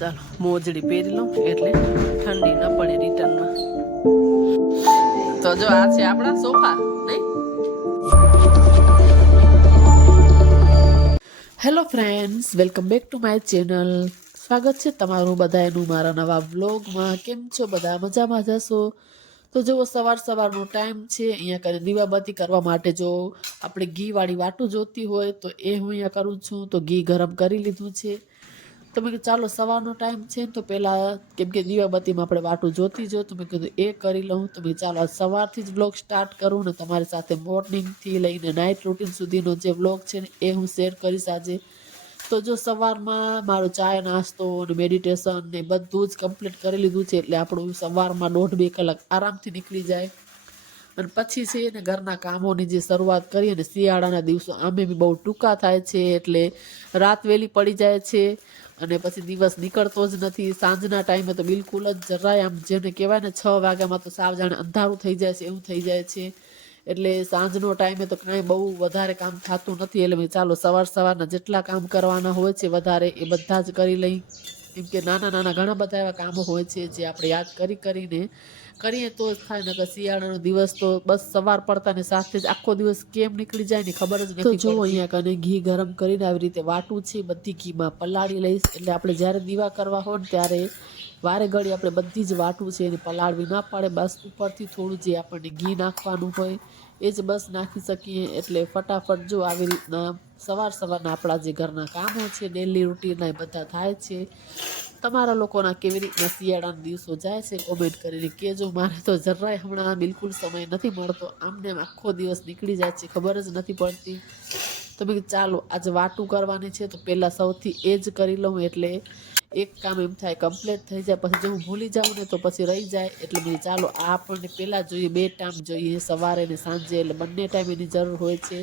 ચાલો મોજડી પહેરી લઉં એટલે ઠંડી ન પડે રિટર્નમાં. તો જો આ છે આપણા સોફા નહીં. Hello friends, welcome back to my channel. સ્વાગત છે તમારું બધાનું મારા નવા વ્લોગમાં. કેમ છો બધા? મજામાં જશો? તો જો સવારનો ટાઈમ છે, અહીંયા કરી દીવાબત્તી કરવા માટે જો આપણે ઘીવાળી વાટું જોતી હોય તો એ હું અહીંયા કરું છું. તો ઘી ગરમ કરી લીધું છે. તો મેં કીધું ચાલો સવારનો ટાઈમ છે તો પહેલાં કેમ કે દીવાબત્તીમાં આપણે વાટું જોતી જો તો મેં કીધું એ કરી લઉં. તો મેં ચાલો સવારથી જ વ્લોગ સ્ટાર્ટ કરું ને તમારી સાથે મોર્નિંગથી લઈને નાઇટ રૂટીન સુધીનો જે વ્લોગ છે ને એ હું શેર કરીશ આજે. તો જો સવારમાં મારો ચાય નાસ્તો અને મેડિટેશન ને બધું જ કમ્પ્લીટ કરી લીધું છે એટલે આપણું સવારમાં 1.5-2 કલાક આરામથી નીકળી જાય. અને પછી છે ને ઘરના કામોની જે શરૂઆત કરીએ ને શિયાળાના દિવસો આમે બી બહુ ટૂંકા થાય છે એટલે રાત વહેલી પડી જાય છે અને પછી દિવસ નીકળતો જ નથી. સાંજના ટાઈમે તો બિલકુલ જ જરાય આમ જેને કહેવાય ને 6 વાગ્યામાં તો સાવ જાણે અંધારું થઈ જાય છે એવું થઈ જાય છે. એટલે સાંજનો ટાઈમે તો કાંઈ બહુ વધારે કામ થતું નથી. એટલે ચાલો સવારના જેટલા કામ કરવાના હોય છે વધારે એ બધા જ કરી લઈ. કેમ કે નાના ઘણા બધા એવા કામો હોય છે જે આપણે યાદ કરીને કરીએ તો જ થાય. નકર શિયાળાનો દિવસ તો બસ સવાર પડતાની સાથે જ આખો દિવસ કેમ નીકળી જાય ને ખબર જ નથી. તો જો અહીંયા કને ઘી ગરમ કરીને આવી રીતે વાટું છે, બધી ઘીમાં પલાળી લઈશ. એટલે આપણે જ્યારે દીવા કરવા હોય ને ત્યારે વારે ઘડી આપણે બધી જ વાટું છે એને પલાળવી ના પડે. બસ ઉપરથી થોડું જે આપણને ઘી નાખવાનું હોય એ જ બસ નાખી શકીએ. એટલે ફટાફટ જો આવી રીતના સવારના આપણા જે ઘરના કામો છે ડેલી રૂટીનના એ બધા થાય છે. તમારા લોકોના કેવી રીતના શિયાળાના દિવસો જાય છે કોમેન્ટ કરીને કહેજો. મારે તો જરાય હમણાં બિલકુલ સમય નથી મળતો. આમને આખો દિવસ નીકળી જાય છે ખબર જ નથી પડતી. તો મેં ચાલો આજે વાટું કરવાની છે તો પહેલાં સૌથી એ જ કરી લઉં એટલે એક કામ એમ થાય કમ્પ્લીટ થઈ જાય. પછી જો હું ભૂલી જાઉં ને તો પછી રહી જાય. એટલે મેં ચાલો આ આપણને પહેલાં જોઈએ, 2 ટાઈમ જોઈએ, સવારે ને સાંજે, એટલે બંને ટાઈમ એની જરૂર હોય છે.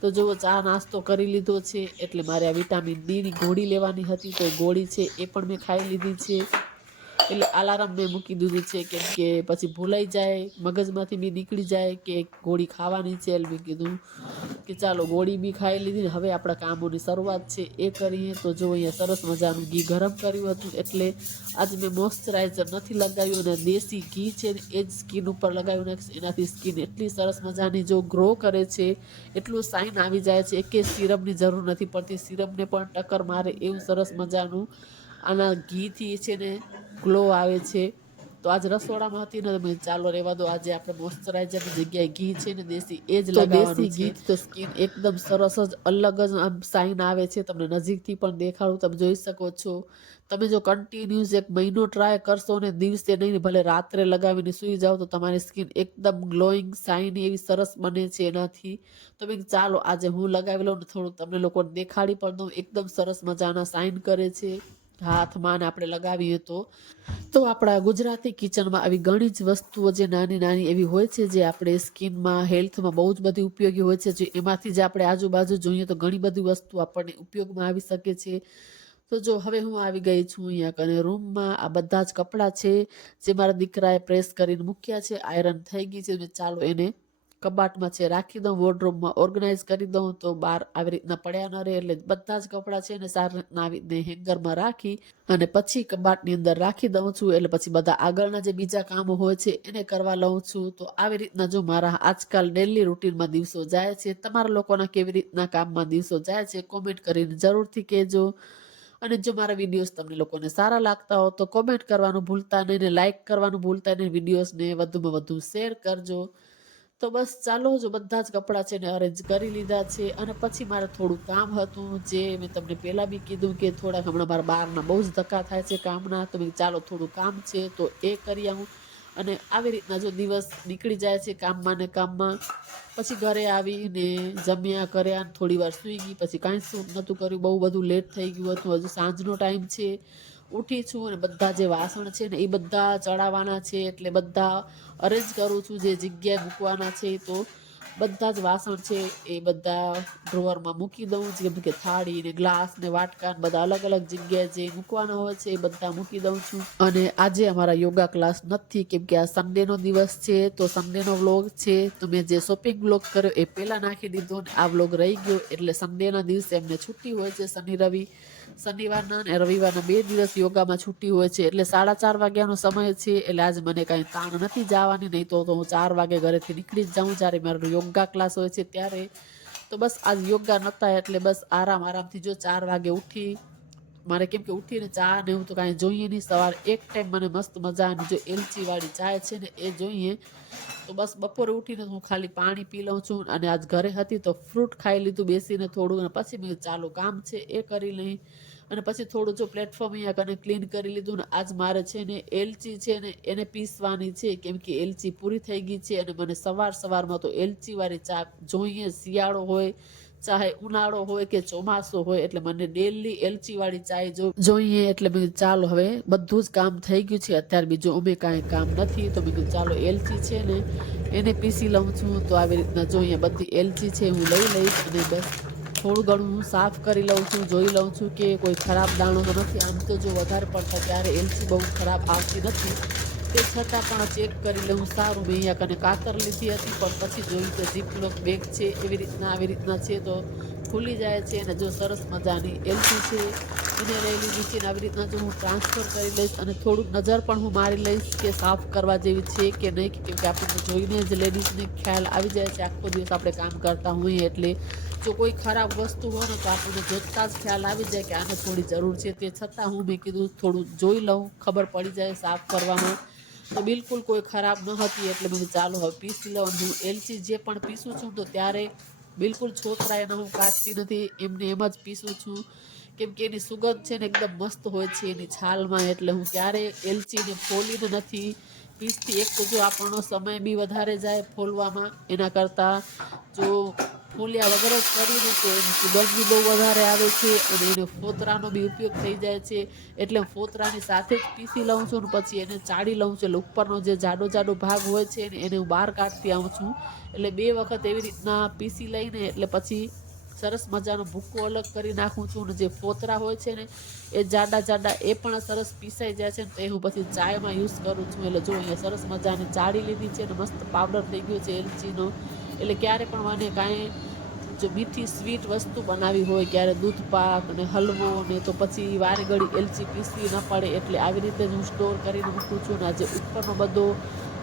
તો જો ચા નાસ્તો કરી લીધો છે એટલે મારે આ વિટામિન ડીની ગોળી લેવાની હતી તો એ ગોળી છે એ પણ મેં ખાઈ લીધી છે. એટલે અલાર્મ મેં મૂકી દીધું છે કેમ કે પછી ભૂલાઈ જાય, મગજમાંથી બી નીકળી જાય કે ગોળી ખાવાની છે. એટલે મેં કીધું કે ચાલો ગોળી બી ખાઈ લીધી ને હવે આપણા કામોની શરૂઆત છે એ કરીએ. તો જો અહીંયા સરસ મજાનું ઘી ગરમ કર્યું હતું એટલે આજે મેં મોઇશ્ચરાઇઝર નથી લગાવ્યું અને દેશી ઘી છે ને એ જ સ્કિન ઉપર લગાવ્યું ને એનાથી સ્કિન એટલી સરસ મજાની જો ગ્રો કરે છે, એટલું સાઇન આવી જાય છે. એકે સિરમની જરૂર નથી પડતી, સિરમને પણ ટક્કર મારે એવું સરસ મજાનું આના ઘીથી છે ને ગ્લો આવે છે. તો આજ રસોડામાં હતી ને તમે ચાલો રહેવા દો, આજે આપણે મોઇશ્ચરાઇઝરની જગ્યાએ ઘી છે ને દેશી એ જ લગાવવાનું છે. ઘી તો સ્કિન એકદમ સરસ જ અલગ જ આમ સાઇન આવે છે. તમને નજીકથી પણ દેખાડું, તમે જોઈ શકો છો. તમે જો કન્ટિન્યુઅસ 1 મહિનો ટ્રાય કરશો ને દિવસે નહીં ભલે રાત્રે લગાવીને સૂઈ જાઓ તો તમારી સ્કિન એકદમ ગ્લોઈંગ શાઇની એવી સરસ બને છે એનાથી. તો મેં ચાલો આજે હું લગાવી લઉં ને થોડુંક તમને લોકોને દેખાડી પણ દઉં. એકદમ સરસ મજાના શાઇન કરે છે હાથમાં ને આપણે લગાવીએ તો આપણા ગુજરાતી કિચનમાં આવી ઘણી જ વસ્તુઓ જે નાની એવી હોય છે જે આપણે સ્કિનમાં હેલ્થમાં બહુ જ બધી ઉપયોગી હોય છે. જે એમાંથી જ આપણે આજુબાજુ જોઈએ તો ઘણી બધી વસ્તુ આપણને ઉપયોગમાં આવી શકે છે. તો જો હવે હું આવી ગઈ છું અહીંયા કને રૂમમાં. આ બધા જ કપડાં છે જે મારા દીકરાએ પ્રેસ કરીને મૂક્યા છે, આયરન થઈ ગઈ છે. ચાલો એને કબાટમાં છે રાખી દઉં, વોર્ડરોબમાં ઓર્ગેનાઇઝ કરી દઉં તો બહાર આવી રીતના પડ્યા ન રહે. એટલે બધા જ કપડાં છે ને સારી રીતના આવી રીતે હેંગરમાં રાખી અને પછી કબાટની અંદર રાખી દઉં છું. એટલે પછી બધા આગળના જે બીજા કામો હોય છે એને કરવા લઉં છું. તો આવી રીતના જો મારા આજકાલ ડેલી રૂટીનમાં દિવસો જાય છે. તમારા લોકોના કેવી રીતના કામમાં દિવસો જાય છે કોમેન્ટ કરીને જરૂરથી કહેજો. અને જો મારા વિડીયોઝ તમને લોકોને સારા લાગતા હો તો કોમેન્ટ કરવાનું ભૂલતા નહીં, ને લાઇક કરવાનું ભૂલતા નહીં. વિડીયોઝને વધુમાં વધુ શેર કરજો. તો બસ ચાલો, જો બધા જ કપડાં છે ને અરેન્જ કરી લીધા છે. અને પછી મારે થોડું કામ હતું, જે મેં તમને પહેલાં બી કીધું કે થોડાક હમણાં મારા બહારના બહુ જ ધક્કા થાય છે કામના. તો મેં ચાલો થોડું કામ છે તો એ કરી આવું. અને આવી રીતના જો દિવસ નીકળી જાય છે કામમાં ને કામમાં. પછી ઘરે આવીને જમ્યા કર્યા, થોડી વાર સૂઈ ગઈ, પછી કાંઈ શું નહોતું કર્યું, બહુ બધું લેટ થઈ ગયું હતું. હજુ સાંજનો ટાઈમ છે, ઉઠી છું અને બધા જે વાસણ છે ને એ બધા ચડાવવાના છે. એટલે બધા અરેન્જ કરું છું, જે જગ્યાએ મૂકવાના છે. તો બધા જ વાસણ છે એ બધા ડ્રોવરમાં મૂકી દઉં, જેમ કે થાળી ને ગ્લાસ ને વાટકા બધા અલગ અલગ જગ્યાએ જે મૂકવાના હોય છે એ બધા મૂકી દઉં છું. અને આજે અમારા યોગા ક્લાસ નથી, કેમ કે આ સન્ડેનો દિવસ છે. તો સન્ડેનો વ્લોગ છે, તો મેં જે શોપિંગ વ્લોગ કર્યો એ પહેલાં નાખી દીધો ને આ વ્લોગ રહી ગયો. એટલે સન્ડેના દિવસે એમને છુટ્ટી હોય છે, શનિ રવિ. શનિવારના અને રવિવારના 2 દિવસ યોગામાં છુટ્ટી હોય છે. એટલે 4:30 વાગ્યાનો સમય છે. એટલે આજે મને કાંઈ તાણ નથી જવાની, નહીં તો હું 4 વાગે ઘરેથી નીકળી જ જાઉં જ્યારે મારો યોગા ક્લાસ હોય છે ત્યારે. તો બસ આજ યોગા નહોતા એટલે બસ આરામથી જો 4 વાગે ઉઠી. મારે કેમ કે ઉઠીને ચા ને એવું તો કાંઈ જોઈએ નહીં. સવારે એક ટાઈમ મને મસ્ત મજાની જો એલચીવાળી ચાય છે ને એ જોઈએ. તો બસ બપોરે ઉઠીને હું ખાલી પાણી પી લઉં છું. અને આજ ઘરે હતી તો ફ્રૂટ ખાઈ લીધું બેસીને થોડું. અને પછી મેં ચાલુ કામ છે એ કરી લઈ. અને પછી થોડું જો પ્લેટફોર્મ અહીંયા કને ક્લીન કરી લીધું. ને આજ મારે છે ને એલચી છે ને એને પીસવાની છે, કેમ કે એલચી પૂરી થઈ ગઈ છે. અને મને સવારમાં તો એલચીવાળી ચા જોઈએ, શિયાળો હોય ચાહે ઉનાળો હોય કે ચોમાસું હોય. એટલે મને ડેલી એલચીવાળી ચાય જોઈએ. એટલે મેં ચાલો હવે બધું જ કામ થઈ ગયું છે, અત્યારે બીજું અમે કાંઈ કામ નથી. તો મેં કીધું ચાલો એલચી છે ને એને પીસી લઉં છું. તો આવી રીતના જોઈએ બધી એલચી છે હું લઈ લઈશ. અને બસ થોડું ઘણું હું સાફ કરી લઉં છું, જોઈ લઉં છું કે કોઈ ખરાબ દાણો તો નથી. આમ તો જો વધારે પડતા ત્યારે એલચી બહુ ખરાબ આવતી નથી, તે છતાં પણ ચેક કરી લઉં સારું. મેં અહીંયા કને કાતર લીધી હતી, પણ પછી જોયું કે ઝીપલોક બેગ છે આવી રીતના છે તો ખુલી જાય છે. અને જો સરસ મજાની એલચી છે એને લઈ લીધી છે. અને આવી રીતના જો હું ટ્રાન્સફર કરી લઈશ. અને થોડુંક નજર પણ હું મારી લઈશ કે સાફ કરવા જેવી છે કે નહીં, કેમ કે આપણને જોઈને જ લેડીઝને ખ્યાલ આવી જાય છે. આખો દિવસ આપણે કામ કરતા હોઈએ એટલે જો કોઈ ખરાબ વસ્તુ હોય ને તો આપણને જોતાં જ ખ્યાલ આવી જાય કે આને થોડી જરૂર છે. તે છતાં હું મેં કીધું થોડું જોઈ લઉં, ખબર પડી જાય સાફ કરવામાં. તો બિલકુલ કોઈ ખરાબ ન હતી એટલે મેં ચાલો હવે પીસી લઉં. હું એલચી જે પણ પીસું છું તો ત્યારે બિલકુલ છોતરા એના હું કાઢતી નથી, એમને એમ જ પીસું છું. કેમ કે એની સુગંધ છે ને એકદમ મસ્ત હોય છે એની છાલમાં. એટલે હું ક્યારેય એલચીને ફોલીને નથી પીસતી. એક તો જો આપણનો સમય બી વધારે જાય ફોલવામાં, એના કરતાં જો ફોલ્યા વગર જ કરીને તો એની સુગંધ બી બહુ વધારે આવે છે. અને એને ફોતરાનો બી ઉપયોગ થઈ જાય છે. એટલે હું ફોતરાની સાથે જ પીસી લઉં છું. અને પછી એને ચાળી લઉં છું. એટલે ઉપરનો જે જાડો ભાગ હોય છે ને એને હું બહાર કાઢતી આવું છું. એટલે 2 વખત એવી રીતના પીસી લઈને એટલે પછી સરસ મજાનો ભૂકો અલગ કરી નાખું છું. અને જે ફોતરા હોય છે ને એ જાડા એ પણ સરસ પીસાઈ જાય છે. એ હું પછી ચાયમાં યુઝ કરું છું. એટલે જો અહીંયા સરસ મજાની ચાળી લીધી છે અને મસ્ત પાવડર થઈ ગયો છે એલચીનો. એટલે ક્યારે પણ મને કાંઈ જો મીઠી સ્વીટ વસ્તુ બનાવી હોય, ક્યારે દૂધ પાક ને હલવો ને, તો પછી વારે ઘડી એલચી પીસવી ન પડે. એટલે આવી રીતે જ હું સ્ટોર કરીને મૂકું છું. અને આજે ઉપરનો બધો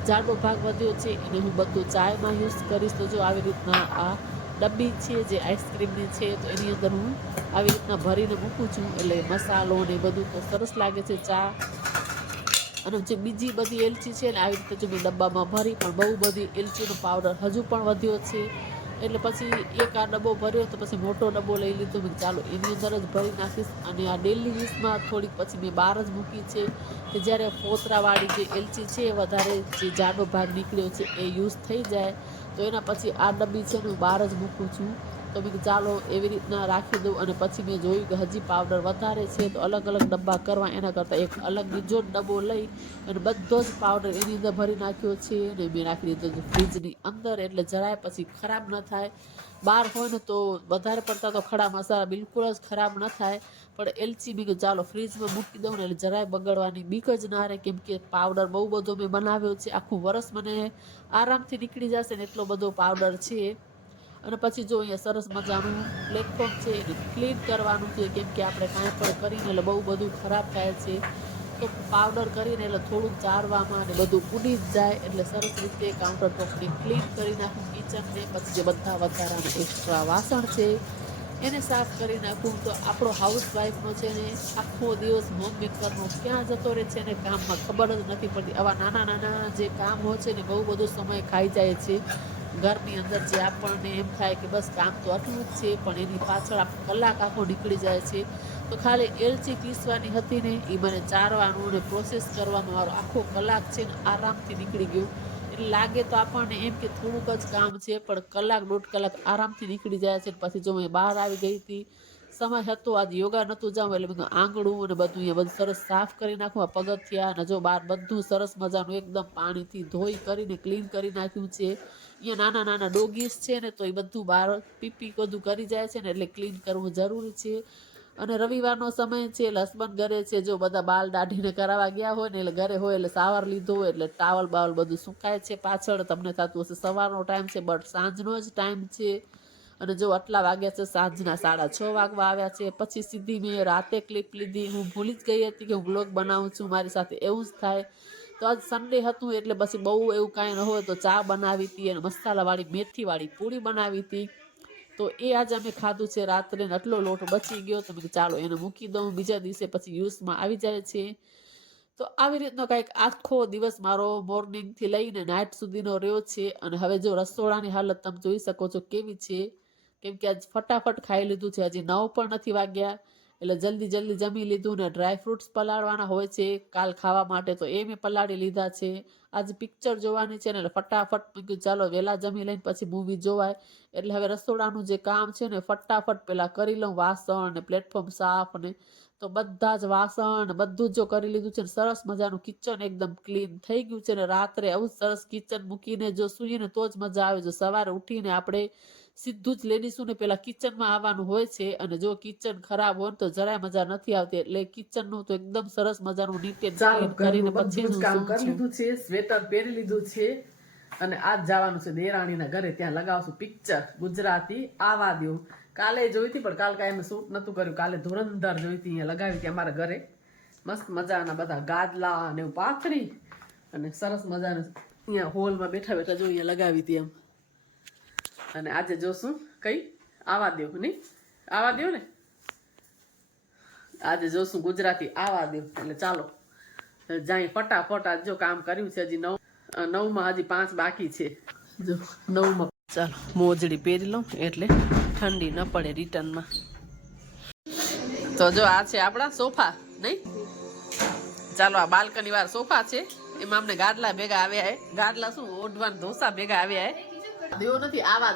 જાડો ભાગ વધ્યો છે એને હું બધું ચાયમાં યુઝ કરીશ. તો જો આવી રીતના આ ડબ્બી છે જે આઈસ્ક્રીમની છે તો એની અંદર હું આવી રીતના ભરીને મૂકું છું. એટલે મસાલો ને બધું તો સરસ લાગે છે ચા. અને જે બીજી બધી એલચી છે ને આવી રીતે જો મેં ડબ્બામાં ભરી, પણ બહુ બધી એલચીનો પાવડર હજુ પણ વધ્યો છે. એટલે પછી એક આ ડબ્બો ભર્યો તો પછી મોટો ડબ્બો લઈ લીધો. મેં ચાલો એની અંદર જ ભરી નાખીશ. અને આ ડેલી યુઝમાં થોડીક પછી મેં બહાર જ મૂકી છે કે જ્યારે ફોતરાવાળી જે એલચી છે વધારે જે જાડો ભાગ નીકળ્યો છે એ યુઝ થઈ જાય તો એના પછી આ ડબ્બી છે ને હું બહાર જ મૂકું છું. તો મેં ચાલો એવી રીતના રાખી દઉં. અને પછી મેં જોયું કે હજી પાવડર વધારે છે તો અલગ અલગ ડબ્બા કરવા એના કરતાં એક અલગ બીજો ડબ્બો લઈ અને બધો જ પાવડર એની અંદર ભરી નાખ્યો છે. અને મેં નાખી દીધો ફ્રીજની અંદર, એટલે જરાય પછી ખરાબ ન થાય. બહાર હોય ને તો વધારે પડતા તો ખડા મસાલા બિલકુલ જ ખરાબ ન થાય, પણ એલચી મેં ચાલો ફ્રીજમાં મૂકી દઉં ને એટલે જરાય બગડવાની બીક જ ના રહે, કેમ કે પાવડર બહુ બધો મેં બનાવ્યો છે. આખું વરસ મને આરામથી નીકળી જશે ને એટલો બધો પાવડર છે. અને પછી જો અહીંયા સરસ મજાનું પ્લેટફોર્મ છે એને ક્લીન કરવાનું છે, કેમ કે આપણે કાંઈ પણ કરીને એટલે બહુ બધું ખરાબ થાય છે. તો પાવડર કરીને એટલે થોડુંક ચાળવામાં અને બધું ઉડી જ જાય, એટલે સરસ રીતે કાઉન્ટર ટોપને ક્લીન કરી નાખું કિચનને. પછી જે બધા વધારાના એક્સ્ટ્રા વાસણ છે એને સાફ કરી નાખું. તો આપણો હાઉસવાઈફનો છે ને આખો દિવસ હોમ મેકરનો ક્યાં જતો રહે છે ને કામમાં ખબર જ નથી પડતી. આવા નાના નાના જે કામ હોય છે ને બહુ બધો સમય ખાઈ જાય છે ઘરની અંદર, જે આપણને એમ થાય કે બસ કામ તો આટલું જ છે, પણ એની પાછળ કલાક આખો નીકળી જાય છે. તો ખાલી એલચી પીસવાની હતી ને એ મને ચારવાનું અને પ્રોસેસ કરવાનો મારો આખો કલાક છે ને આરામથી નીકળી ગયો. એટલે લાગે તો આપણને એમ કે થોડુંક જ કામ છે, પણ કલાક 1.5 કલાક આરામથી નીકળી જાય છે. પછી જો મેં બહાર આવી ગઈ હતી, સમય હતો આજે યોગા નહોતું જવું, એટલે બધું આંગણું અને બધું અહીંયા બધું સરસ સાફ કરી નાખું. આ પગથિયા અને જો બહાર બધું સરસ મજાનું એકદમ પાણીથી ધોઈ કરીને ક્લીન કરી નાખ્યું છે. અહીંયા નાના નાના ડોગીસ છે ને તો એ બધું બહાર પીપી બધું કરી જાય છે ને, એટલે ક્લીન કરવું જરૂરી છે. અને રવિવારનો સમય છે એટલે હસબન્ડ ઘરે છે, જો બધા બાલ દાઢીને કરાવવા ગયા હોય ને એટલે ઘરે હોય એટલે સાવર લીધો હોય એટલે ટાવલ બાવલ બધું સુકાય છે. પાછળ તમને થતું હશે સવારનો ટાઈમ છે, બટ સાંજનો જ ટાઈમ છે. અને જો આટલા વાગ્યા છે, સાંજના 6:30 વાગવા આવ્યા છે. પછી સીધી મેં રાતે ક્લિપ લીધી. હું ભૂલી જ ગઈ હતી કે હું વ્લોગ બનાવું છું, મારી સાથે એવું જ થાય. તો આજ સન્ડે હતું એટલે પછી બહુ એવું કાંઈ ન હોય તો ચા બનાવી હતી અને મસાલાવાળી મેથીવાળી પૂરી બનાવી હતી. તો એ આજે અમે ખાધું છે રાત્રે, આટલો લોટ બચી ગયો તો મેં ચાલો એને મૂકી દઉં, બીજા દિવસે પછી યુઝમાં આવી જાય છે. તો આવી રીતનો કંઈક આખો દિવસ મારો મોર્નિંગથી લઈને નાઇટ સુધીનો રહ્યો છે. અને હવે જો રસોડાની હાલત તમે જોઈ શકો છો કેવી છે, કેમ કે આજ ફટાફટ ખાઈ લીધું છે. હજી 9 પણ નથી વાગ્યા, એટલે જલ્દી જલ્દી જમી લીધું. ને ડ્રાય ફ્રૂટ્સ પલાળવાના હોય છે કાલ ખાવા માટે, તો એ મેં પલાળી લીધા છે. આજે પિક્ચર જોવાની છે ને એટલે ફટાફટ મેં કીધું ચાલો વહેલા જમી લઈને પછી મૂવી જોવાય. એટલે હવે રસોડાનું જે કામ છે ને ફટાફટ પહેલાં કરી લઉં, વાસણ ને પ્લેટફોર્મ સાફ ને તો બધા જ વાસણ બધું જ જો કરી લીધું છે. સરસ મજાનું કિચન એકદમ ક્લીન થઈ ગયું છે. ને રાત્રે આવું સરસ કિચન મૂકીને જો સૂઈએ ને તો જ મજા આવે. જો સવારે ઉઠીને આપણે સીધું જ લેડીસું ને પેલા કિચનમાં આવવાનું હોય છે, અને જો કિચન ખરાબ હોય તો જરાય મજા નથી આવતી. એટલે કિચનનું તો એકદમ સરસ મજાનું નીટ એન્ડ ક્લીન કરીને પછી જ કામ કરી લીધું છે. સ્વેટર પહેરી લીધું છે અને આજ જવાનું છે દેરાણીના ઘરે, ત્યાં લગાવશું પિક્ચર ગુજરાતી આવા દો. કાલે જોઈ હતી પણ કાલ કાંઈ એમ શૂટ નહોતું કર્યું. કાલે ધુરંધર જોઈ હતી, અહીંયા લગાવી હતી અમારા ઘરે. મસ્ત મજાના બધા ગાદલા અને એવું પાથરી અને સરસ મજાનું અહીંયા હોલમાં બેઠા બેઠા જો અહીંયા લગાવી હતી એમ. અને આજે જોશું કઈ આવા દો નહીં, આવા દો ને આજે જોશું ગુજરાતી આવા દો. એટલે ચાલો જાય ફટાફટ. આજ જો કામ કર્યું છે, હજી 9માં હજી 5 બાકી છે. જો 9માં ચાલો મોજડી પહેરી લઉં એટલે ઠંડી ન પડે રિટર્નમાં. તો જો આ છે આપણા સોફા નહીં, ચાલો આ બાલ્કની વાર સોફા છે, એમાં અમને ગાદલા ભેગા આવ્યા. ગાદલા શું ઓઢવાન ઢોસા ભેગા આવ્યા. દેવો નથી, આવા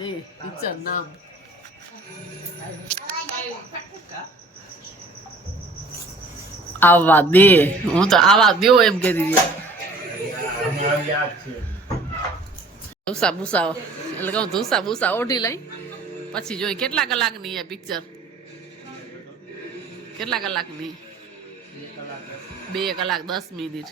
દે પિક્ચર નામ. આવા દે, હું તો આવા દો એમ કરી ધોસા ભૂસા, એટલે કહું ધોસા ભૂસા ઓઢી લઈ પછી જોઈ. કેટલા કલાકની એ પિક્ચર? કેટલા કલાકની? 2 કલાક 10 મિનિટ.